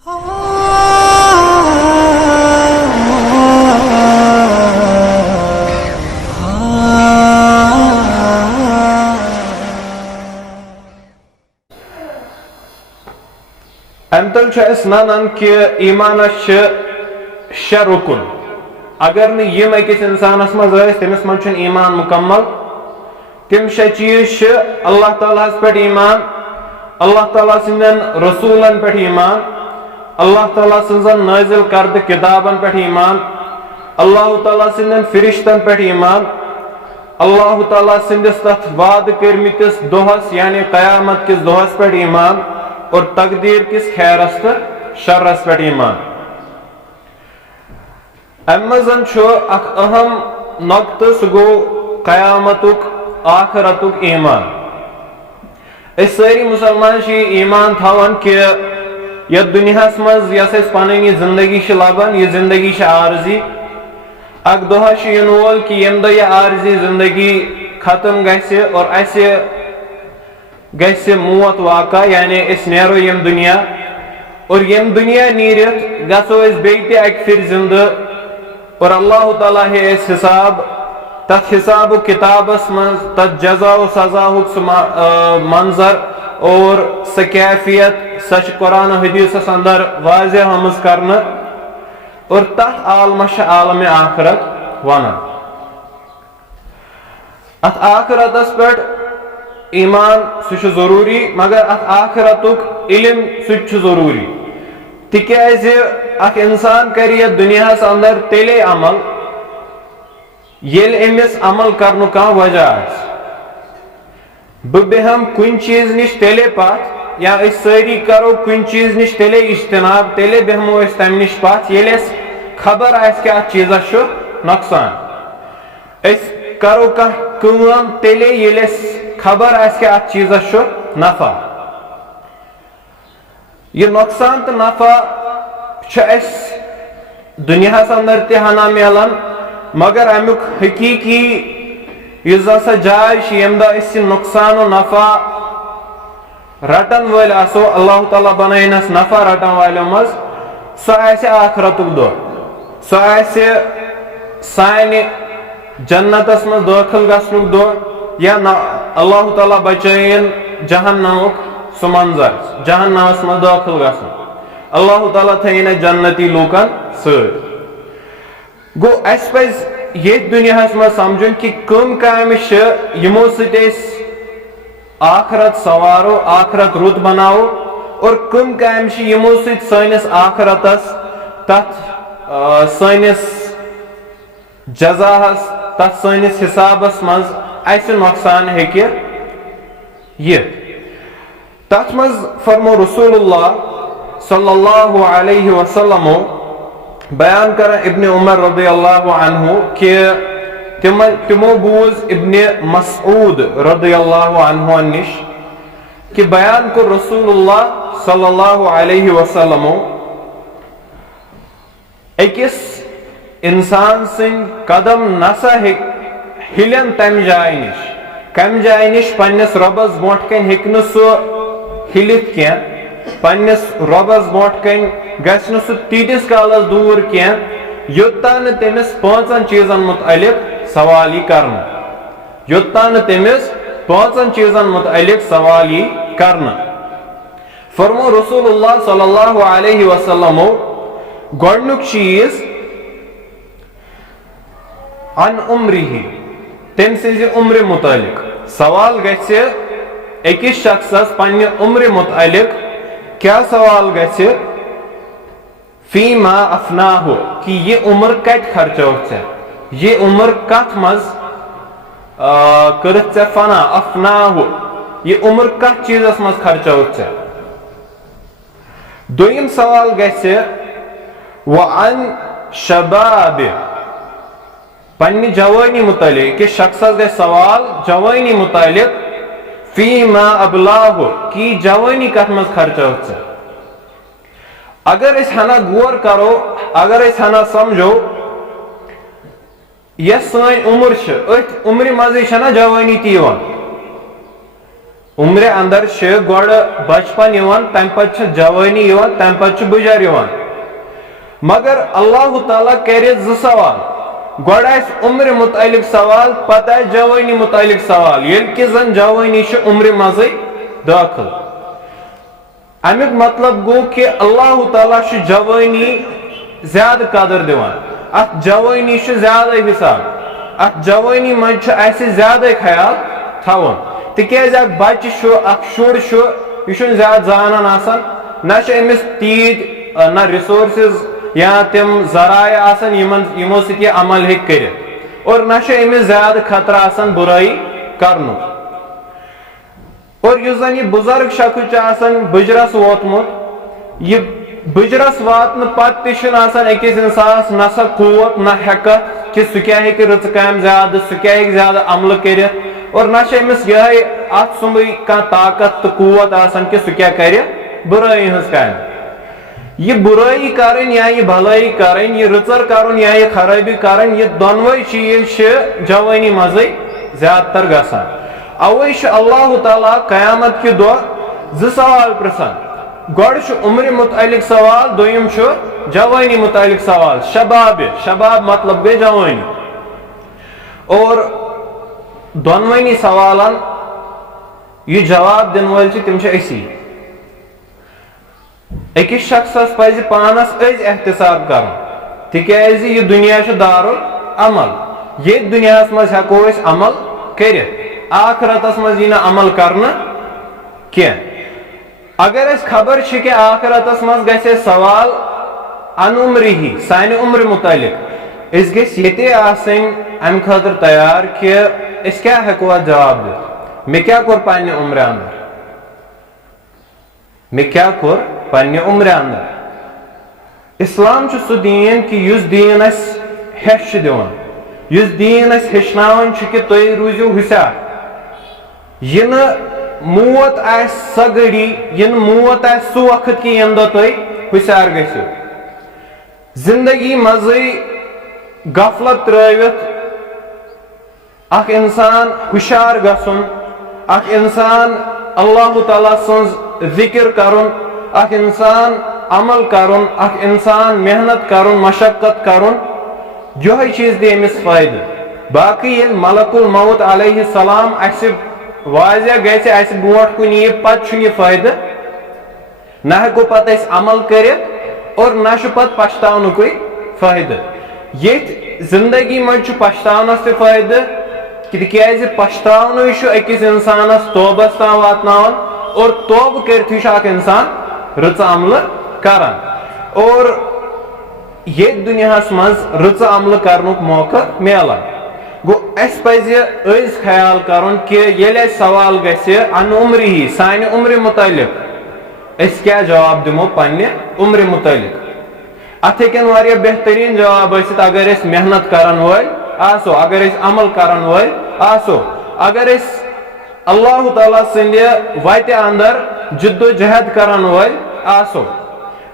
अमतल नान कि ईमानस शे रुकन अगर नम अकिस इंसानस मज तमिस मज ईमान मुकम्मल तम शे चीज अल्लाह ताला पे ईमान अल्लाह ताला सिंदन रसूलन पे ईमान अल्लाह ताला सिंदन नाजिल करद किताबन पे ईमान अल्लाह ताला सिंदन फरिश्तन पे ईमान अल्लाह ताला सिंदिस तथ वाद करमितिस दोहस यानी क़यामत किस दोहस पे ईमान और तकदीर किस खैरस तो शर्रस पे ईमान। अमजन अहम नक्त सह गो क़यामतुक आखिरतुक ईमान। सारी मुसलमान ईमान थावन कि यह दुनियास मज पन जिंदगी लबन यह जिंदगी आरजी अक दोह इन वोल कि यम दह यह आरजी जिंदगी खत्म गि और गि मौत वाक़ा यानी नेरो यम दुनिया और यम दुनिया नीरित गो बे अक फिर जिंद और अल्लाह ताला है हिसाब तथ हिसाब किताबस मज तथ जजा सजा मंजर और स कैफियत सच कुरान हदीस अंदर वाज़ेह हमज करन और तथ आलम आलम आखरत वन अत आखरतस पे ईमान सह जरूरी मगर अत आखरतुक इल्म सह जरूरी तिकाज अख इंसान कर दुनियास अंदर तेले अमल येल अमिस अमल करनु कह वजह बह बेहम कुन चीज निश तेले पथ या सारी करो कुन चीज निश तेले इज्तनाब तेले बेहमो तम निश पथ ये खबर आस कि अत चीजस नुकसान करो कह तेले ये खबर आस कि अत चीजस नफा यह नुकसान तो नफा दुनियास अंदर तहना मिलान मगर अमुक हकीकी सा जाय यम दह नुकसान नफा रटन वल आसो अल्लाह ताला बनस नफा रटन वालों मज सह आखरतुक दो सह सानि जन्नतस मज दाखिल गसनुक दो या अल्लाह ताला बचयन जहन्नमुक सह मंजर जहन्नमस मज दाखिल गसन अल्लाह ताला थयन जन्नती लूकन सो अस पज ये दुनियास मज समझन कि कम काम यमो आखरत सवारो आखरत रुत बनाओ और कम काम यमो सनिस आखरतस तथ सनिस जजाहस तथ सनिस हिसाबस मज अस नुकसान हेकि यिथ तथ मज फरमो रसूलुल्लाह सल्लल्लाहु अलैहि वसल्लम बयान कर इब्ने उमर रज़ियल्लाहु अन्हु कि तिमो बूज इब्ने मसऊद रज़ियल्लाहु अन्हु निश कि बयान को रसूलुल्लाह सल्लल्लाहु अलैहि वसल्लम अकिस इंसान सिंद कदम नसा हिलन तम जाय निश कम जाय निश पन्निस रबस ब्रोट कन हेकन सो हिलित क्या पन्निस रबस ब्रोट कन गछ तीतिस कालस दूर क्या योत्तान तमिस पांचन चीजन मुतअल्लिक सवाल करन योत्तान तमिस पांचन चीजन मुतअल्लिक सवाल करन फरमो रसूलुल्लाह सल्लल्लाहु अलैहि वसल्लम गोडनुक चीज अन उम्रिही तम सिंज उम्र मुतअल्लिक सवाल गछ अकिस शख्सस पन्ने उम्र मुतअल्लिक क्या सवाल गछ फीमा अफनाहु कि ये उम्र कत खर्चो ये उम्र कथ मज कर फना अफनाहु ये उम्र कथ चीजस मज खर्चो दोयम सवाल गछ वअन शबाब पन्नी जवानी मुतल्लिक कि शख्सस गछ सवाल जवानी मुतल्लिक फीमा अबलाहु कि जवानी कथ मज खर्चो अगर इस हना गौर करो अगर इस हना समझो यह सन उम्र उम्र मज जवानी तीवान उम्र अंदर गोड़ बचपन तम पे जवानी तम पे बुजर मगर अल्लाह ताला करे ज सवाल गोड़ उम्र मुतलिक सवाल पत जवानी मुतलिक सवाल ये कि जन जवानी उम्र मज दाखिल अमुक मतलब गो कि अल्लाह ताला जवानी ज्यादा कदर दिवान अत जवानी ज्यादा हिसाब अत जवानी मज ज्यादा ख्याल थवन तिकेज बच्चे शुर यह ज्यादा जानान ना अमिस तीत ना रिसोर्सेज या तम जराए यमो सत अमल हे और ना अमिस ज्यादा खतरा बुराई करनु और जन यह बुजुर्ग शख्स बुजरस वोतमुत यह बुजरस वातन पत अकिस इंसानस ना सा कुवत ना हेकत कि सह क्या रच काम ज्यादा सह क्या ज्यादा अमल कर और ना अमिस ये अत सुंब कह ताकत तो कुवत कि सह क्या कर बुराई हज काम यह बुराई कर या यह भलाई कर यह रचर कर या यह खराबी कर यह दोनवे चीज जवानी मज ज्यादातर गसान अवे अल्लाह ताला कयामत कि दह सवाल पृछान गोड़ उम्र मुतलिक सवाल दोयम जवानी मुतलिक सवाल शबाब मतलब गई जवानी और दोनवनी सवालन यह जवाब दिन वाल तम असी अकिस शख्स पज पानस एहतसाब कर तिकाज यह दुनिया दारुल अमल ये दुनिया मज हेको अमल कर आखरतस मज यह अमल करना कह अगर खबर कि आखरतस मज ग सवाल अन उम्र ही सान उम्र मुतलिक ये अम खतर तैयार कि क्या हेको जवाब दित मे क्या कोर पन्ने उम्र अंदर मे क्या कोर पन्ने उम्र अंदर इस्लाम सह दीन कि युस दीन हेश दिवान युस दीन हेचनावन कि तुम रूजो हुशार यह मौत आ स घड़ी यह मौत आ सह वक्त कि यम दो तुम हुशार गो जिंदगी मज गफलत त्रवित अख इंसान हुशार गसन अख इंसान अल्लाह ताला सन्ज जिक्र करुन अख इंसान अमल करुन अख इंसान मेहनत करुन मशक्कत करुन यह चीज दे अमिस फायदे बाकी ये मलकुल मौत अलैहि सलाम वाजिया गए ब्रोट कुन यह पत फायदे ना हेको पत अमल कर और ना पत पछतावनुक फायदे ये जिंदगी मज पछतावनस ते फायदे तिकाज पछतावन अकिस इंसानस तोबस तान वातनावन और तोब कर इंसान रच अमल करान और ये दुनिया मज रच अमल करनुक मौका मिलान गो पज ख्याल कर कि सवाल गन उम्र ही सान उम्र मुतलिक क्या जवाब दिमो पन्ने उम्र मुतलिक अत हे बेहतरीन जवाब अगर मेहनत करन वल आसो अगर अमल करन वल आसो अगर अल्लाह ताला सिंद वत अंदर जिद्दोजहद करन वल आसो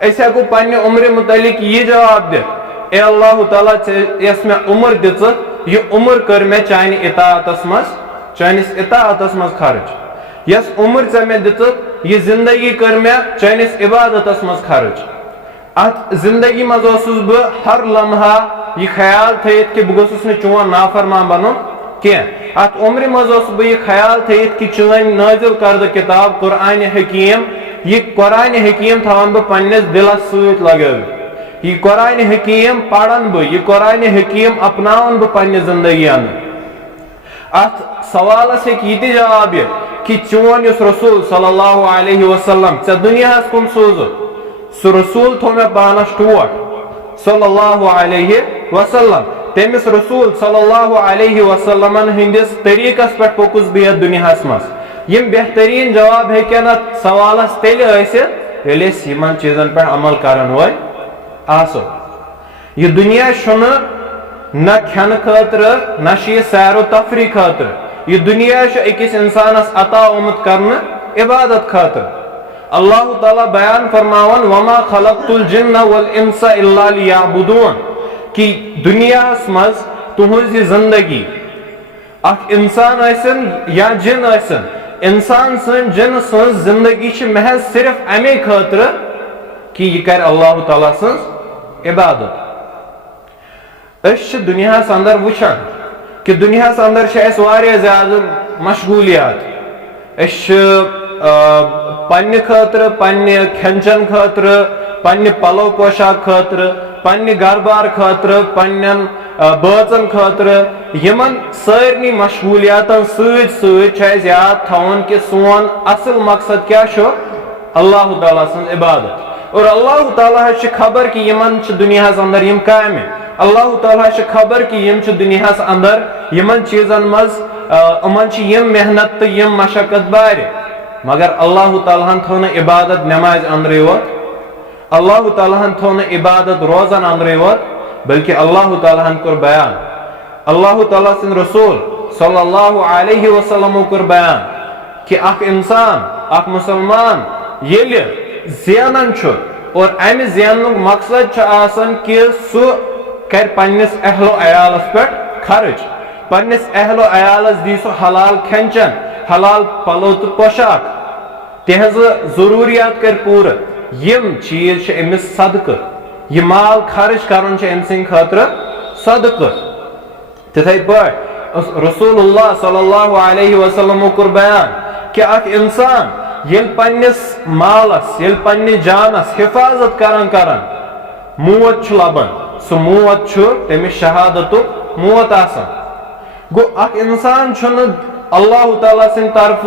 हेको पन्ने उम्र मुतलिक यह जवाब दित ए अल्लाह ताला यस मे उम्र दिच यह उम्र कर मे चानि इताअतस मज खर्च यस उम्र चे मे दिच यह जिंदगी कर मे चानिस इबादतस मज खर्च अत जिंदगी मज बह हर लम्हा यह ख्याल थत कि बह गोसुस चोन नाफरमान बन कह अत उम्र मज बह यह ख्याल थत कि चन नाजिल करद किताब कुरान हकीम यह कुरान हकीम थवान बह पन्निस दिलस सत लगावित यह कुरान हकीम पढ़न बह यह कुरान हकीम अपनावन बह पन्ने जिंदगी अंदर अत सवालस हे जवाब कि चोन रसूल सल्लल्लाहु अलैहि वसल्लम चे दुनिया कुन सोजुत सह रसूल थो मे पानस टोट सल्लल्लाहु अलैहि वसल्लम तमिस रसूल सल्लल्लाहु अलैहि वसल्लम हंदिस तरीकस पे पोकुस बह दुनिया मज यम बेहतरीन जवाब हेकन सवालस तेल ये चीजन पे अमल करन वल आसो यह दुनिया न खन खतर न सैरो तफरी खतर यह दुनिया अकिस इंसानस अता आमुत करने इबादत खतर अल्लाह ताला बयान फरमावन वमा खलक़तुल जिन्न वल इंसा इल्ला लियअबुदून कि दुनिया मज तुहज जिंदगी अख इंसान आसन या जिन आसन इंसान सन जिन सन जिंदगी महज सिर्फ अमे खतर कि यह कर अल्लाह ताला सज इबादत। दुनिया अंदर वुचान कि दुनिया अंदर ज्यादा मशगूलियात, पन्ने खतर, पन्ने खेन चन खतर, पन्ने पलो पोशाक खतर, पन्ने घर बार खतर, पन्नन बचन खतर, यमन सारनी मशगूलियातन सत याद थवन कि सोन असल मकसद क्या अल्लाह ताला सज इबादत। और अल्लाह ताला खबर कि यमन दुनिया अंदर यम काम, अल्लाह ताला खबर कि यम दुनिया अंदर यमन चीजन मज अमन यम मेहनत तो यम मशक्कत बार, मगर अल्लाह ताला थो न इबादत नमाज अंदर वोत, अल्लाह ताला थो न इबादत रोजन अंदर वोत, बल्कि अल्लाह ताला कोर बयान, अल्लाह ताला सिंद रसूल सल्लल्लाहु अलैहि वसल्लम कोर बयान कि अख इंसान अख मुसलमान येले ज़ेनन और अमि ज़ेनुक मकसद आसन कि सु कर पन्निस अहलो अयालस पे खर्च, पन्निस अहलो अयालस दी सु हलाल खेन चन, हलाल पलो तो पोशाक, तेहज जरूरियात कर पूर, यम चीज अमिस सदक, यह माल खर्च करन अमि खतर सदक। तिथे पे रसूलुल्लाह सल्लल्लाहु अलैहि वसल्लम कोर बयान कि अख इंसान येल पन्निस मालस, येल पन्नि जानस हिफाजत करन मौत लबन, सो मौत तमिस शहादतु मौत आसन। गो अख इंसान अल्लाह ताला सिंद तरफ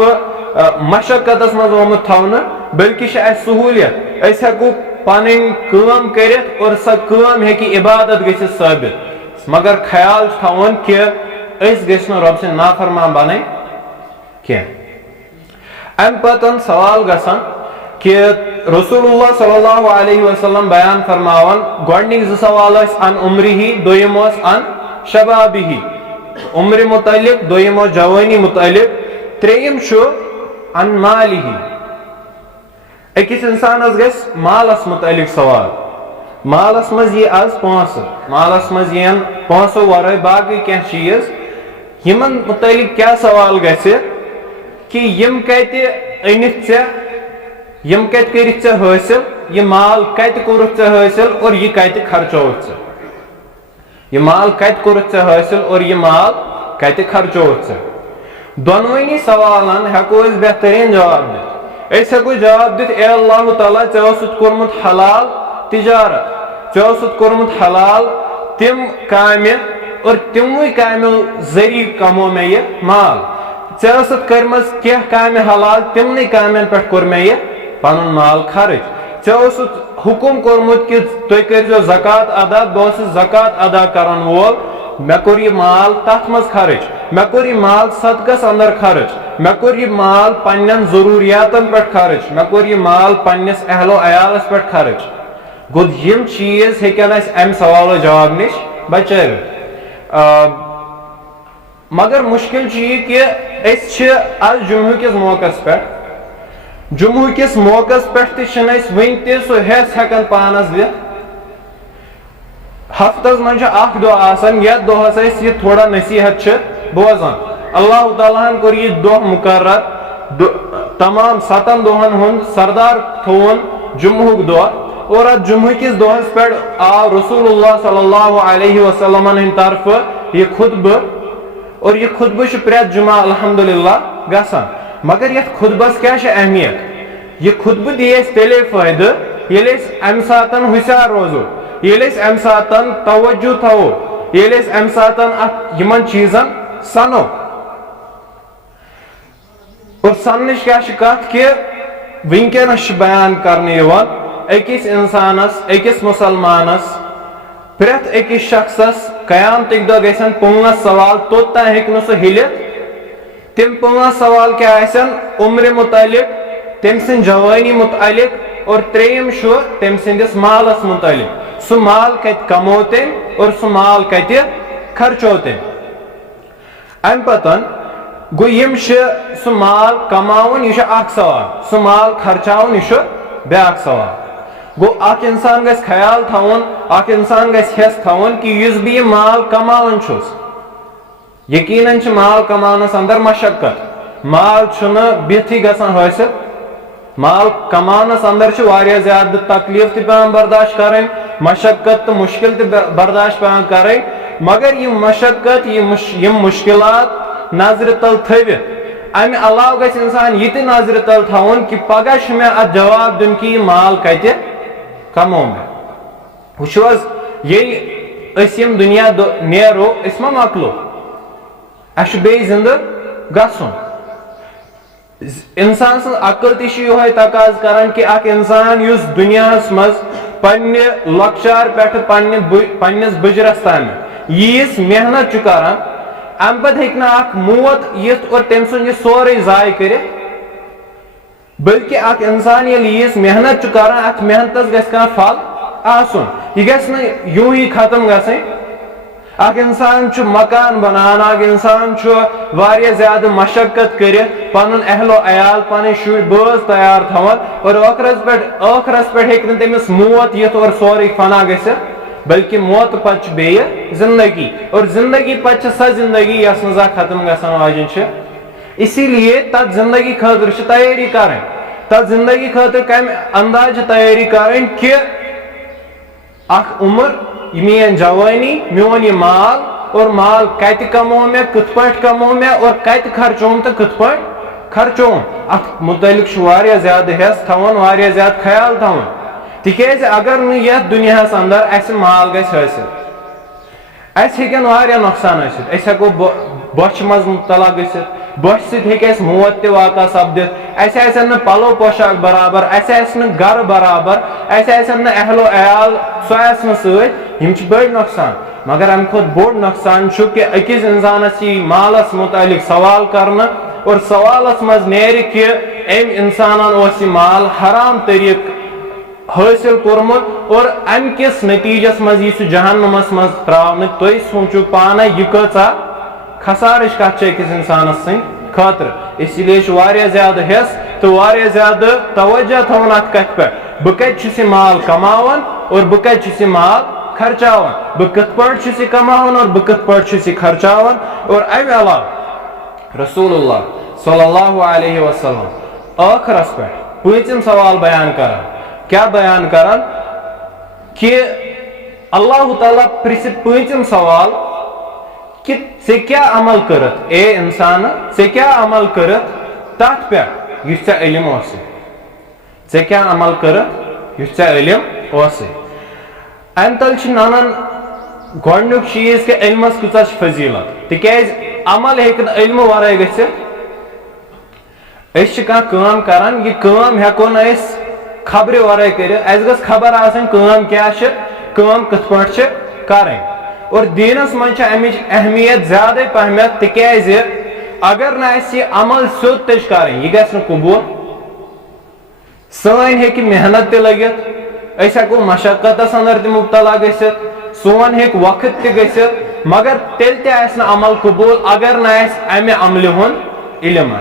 मशक्कतस मज आमुत थवन, बल्कि सहूलियत हेको पन काम कर और सह काम हेकि इबादत गि साबित, मगर ख्याल थवन कि गो रब सिंद नाफरमान बन कह। अम पतन सवाल गसान कि रसूलुल्लाह सल्लल्लाहु अलैहि वसल्लम बयान फरमावन गोडनिक ज सवाल अन उम्रिही, दोयम अन शबाबिही, उम्र मुतलिक, दोयम जवानी मुतलिक, त्रेयम अन मालिही। अकिस इंसानस गस मालस मुतलिक सवाल, मालस मज ये आज पोस, मालस मज ये पोसो वर बाकी क्या चीज यमन मुतलिक क्या सवाल गसे कि यम कत अनित चे, यम कत कर हासिल, यह माल कत कोरुक हासिल और यह कत खर्चोत चे, यह माल कत कोरुक हासिल और यह माल कत खर्चोत चे। दोनोनी सवालन हेको बेहतरीन जवाब दित। हेको जवाब दित ए अल्लाह ताला ऐ कोर्मुत हलाल तिजारत, ऐ कोर्मुत हलाल तिम कामे और तिमु कामो जरिए कमो मे ये माल, ऐ कर्मज कह काम हलाल तिमन कामन पे कोर मे ये पन माल खर्च, ऐ हुकुम कोर्मुत कि तुम करो ज़कात अदा, बस ज़कात अदा करन वोल, मे कोर यह माल तथ मज खर्च, मे कोर यह माल सदकस अंदर खर्च, मे कोर यह माल पन्न जरूरियातन पे खर्च, मे कोर यह माल पन्निस अहलो अयालस पे खर्च। गो यम चीज हेकन अम सवालो जवाब निश बचाव। मगर मुश्किल यह कि आज जुम्मू किस मौकस पे, जुम्मू किस मौकस पे वन त सह हेस हेकन पानस दित। हफ्तस मन दह यथ दोहस यह थोड़ा नसीहत बोजान, अल्लाह ताला कोर यह दह मुकर्रर, तमाम 7 दोहन हुंद सरदार थोन जुम्मुक दह, और अत जुम्मू किस दोहस पे आव रसूलुल्लाह सल्लल्लाहु अलैहि वसल्लम हिंद तरफ यह खुतबह, और यह खुतबह प्रेत जुमा अल्हम्दुलिल्लाह गसान। मगर यथ खुतबस क्या अहमियत, यह खुतबह दिए तेले फायदे ये अम सातन हुशार रोजो, ये अम सातन तवज्जो थवो, ये अम सातन यमन चीजन सनो। और सन्निश क्या कत कि वनकस बयान करने अकिस इंसानस, अकिस मुसलमानस, प्रेत अकिस शख्सस कयामतिक दो गसन 5 सवाल तोत्ता हेकन सह हिलित। तिम 5 सवाल क्या आसन उम्र मुतलिक, तम सिंद जवानी मुतलिक, और त्रेयम तम सिंदिस मालस मुतलिक, सह माल कत कमो तम और सह माल कत खर्चो तम। अम पतन गो यम सह माल कमावन यह अख सवाल, सह माल खर्चावन यह ब्याक सवाल। गो अख इंसान गस ख्याल थवन, अख इंसान गस हेस थवन कि युस बह यह माल कमावन छुस, यकीनन माल कमानस अंदर मशक्कत, माल बिहती गसान हासिल माल कमानस अंदर ज्यादा तकलीफ पेवान बर्दाश्त करें मशक्कत तो मुश्किल बर्दाश्त पेवान करें मगर ये मशक्कत ये मुश्किलात नजर तल थवित अमे अलाव गछ इंसान ये नजर तल थवन कि पगह मे अत जवाब दिन कि माल कत कमो मे वो ये दुनिया नेरो मा मकलो अस बे जिंद गसन इंसान सं अकल तह तकाज करान कि अख इंसान युस दुनिया मज पन्ने लक्चार पे पन्निस बुजरस तान यीस मेहनत करान अम पे अख मौत यिथ और तम सुन सोरे जाय कर बल्कि अख इंसान यीस मेहनत करान अथ मेहनतस गस कह फल आसन यह गस यूं ही खत्म गसन अख इंसान मकान बनान अख इंसान ज्यादा मशक्कत कर पन अहलो अयाल पन शुर बज तैयार थवन और ٲखरस पे तमिस मौत यिथ और सोरे फना गस बल्कि मौत पत बे जिंदगी और जिंदगी पत सा जिंदगी यस ना खत्म गसान वाजन इसीलिए तथ जिंदगी खतर तैयारी कर तथ जिंदगी खतर कम अंदाज तैयारी कर कि अख उम्र मेन जवानी मोन यह माल और माल कत कमो मे कथ पे कमो मे और कत खर्चोम तो कथ पे खर्चोम अत मुतलिक ज्यादा हेस थवन ज्यादा ख्याल थवन तिकेज अगर यह दुनिया अंदर अस माल गस हासिल हेकन नुकसान हेको बच मज मुबतला गसित बच सस मौत वाक़ा सपदित पलो पोशाक बराबर गर बराबर अहलो अयाल सो सम बड़ नुकसान मगर अम खुद बोड़ नुकसान कि अकिस इंसानस मालस मुतालिक सवाल करना और सवालस मज नेर कि अम इंसान माल हराम तरीक हासिल कोर्मुत और अम किस नतीजस मज यह जहन्नमस मज त्रावन तुम सोचो पान यह कचा खसारच कत अकिस इंसानस खतर इसलिए ज्यादा हेस तो ज्यादा तवज्जो थवन अत कथ पे बह कत माल कमावन और बह कत माल खर्चावन बह कथ पे कमावन और बह कथ पे खर्चावन और अम अलाव रसूलुल्लाह सल्लल्लाहु अलैहि वसल्लम आखिरस पे पांचम सवाल बयान करान क्या बयान करान कि अल्लाह ताला प्रिस पांचम सवाल कि से क्या अमल करत ए इंसान से क्या अमल करत तथ पे युस इल्म ओस से क्या अमल करत युस इल्म ओस अम तल नानान गोडनुक चीज कि इल्मस कूचा फजीलत तिकेज अमल हेकन इल्म वराय गसित काम करान यह काम हेको न खबर वराय कर गस खबर आसन काम क्या कथ पे करें और दीनस मज अमिच अहमियत ज्यादा पहमियत तिकेज अगर न अमल सोद तज करें यह गस कबूल सन हे मेहनत लगित हेको मशक्कतस अंदर मुबतला गसित सोन हे वक्त गसित मगर तेल अमल कबूल अगर न अमे अमल हुंद इल्म।